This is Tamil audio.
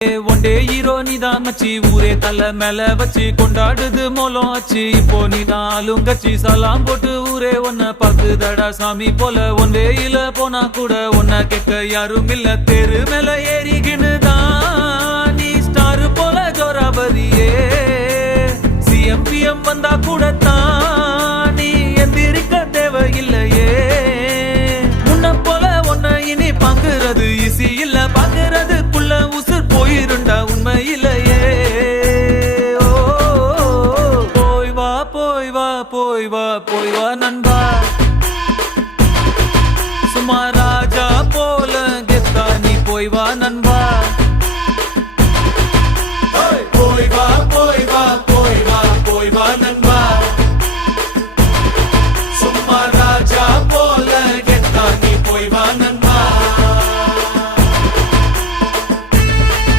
ஒண்டே ஹீரோ நீதான் மச்சி ஊரே தலை மேல வச்சு கொண்டாடுது மோலம் ஆச்சு இப்போ நீதான் ஆளுங்கச்சி சலாம் போட்டு ஊரே ஒன்ன பாக்குதடா சாமி போல ஒன்வேயில போனா கூட ஒன்ன கேட்க யாரும் இல்ல தெரு மேல ஏறிக்கினுதான் நீ ஸ்டார் போல ஜோராபரியே சிஎம்பிஎம் வந்தா கூட தான் நீ எந்திரிக்க தேவையில்லையே முன்ன போல ஒன்ன இனி பாக்குறது ஈஸி இல்ல பாக்குறதுக்குள்ள உசுர் போயிருண்டா உண்மையிலையே போய் வா போய் வா போய் வா போய் வா நண்ப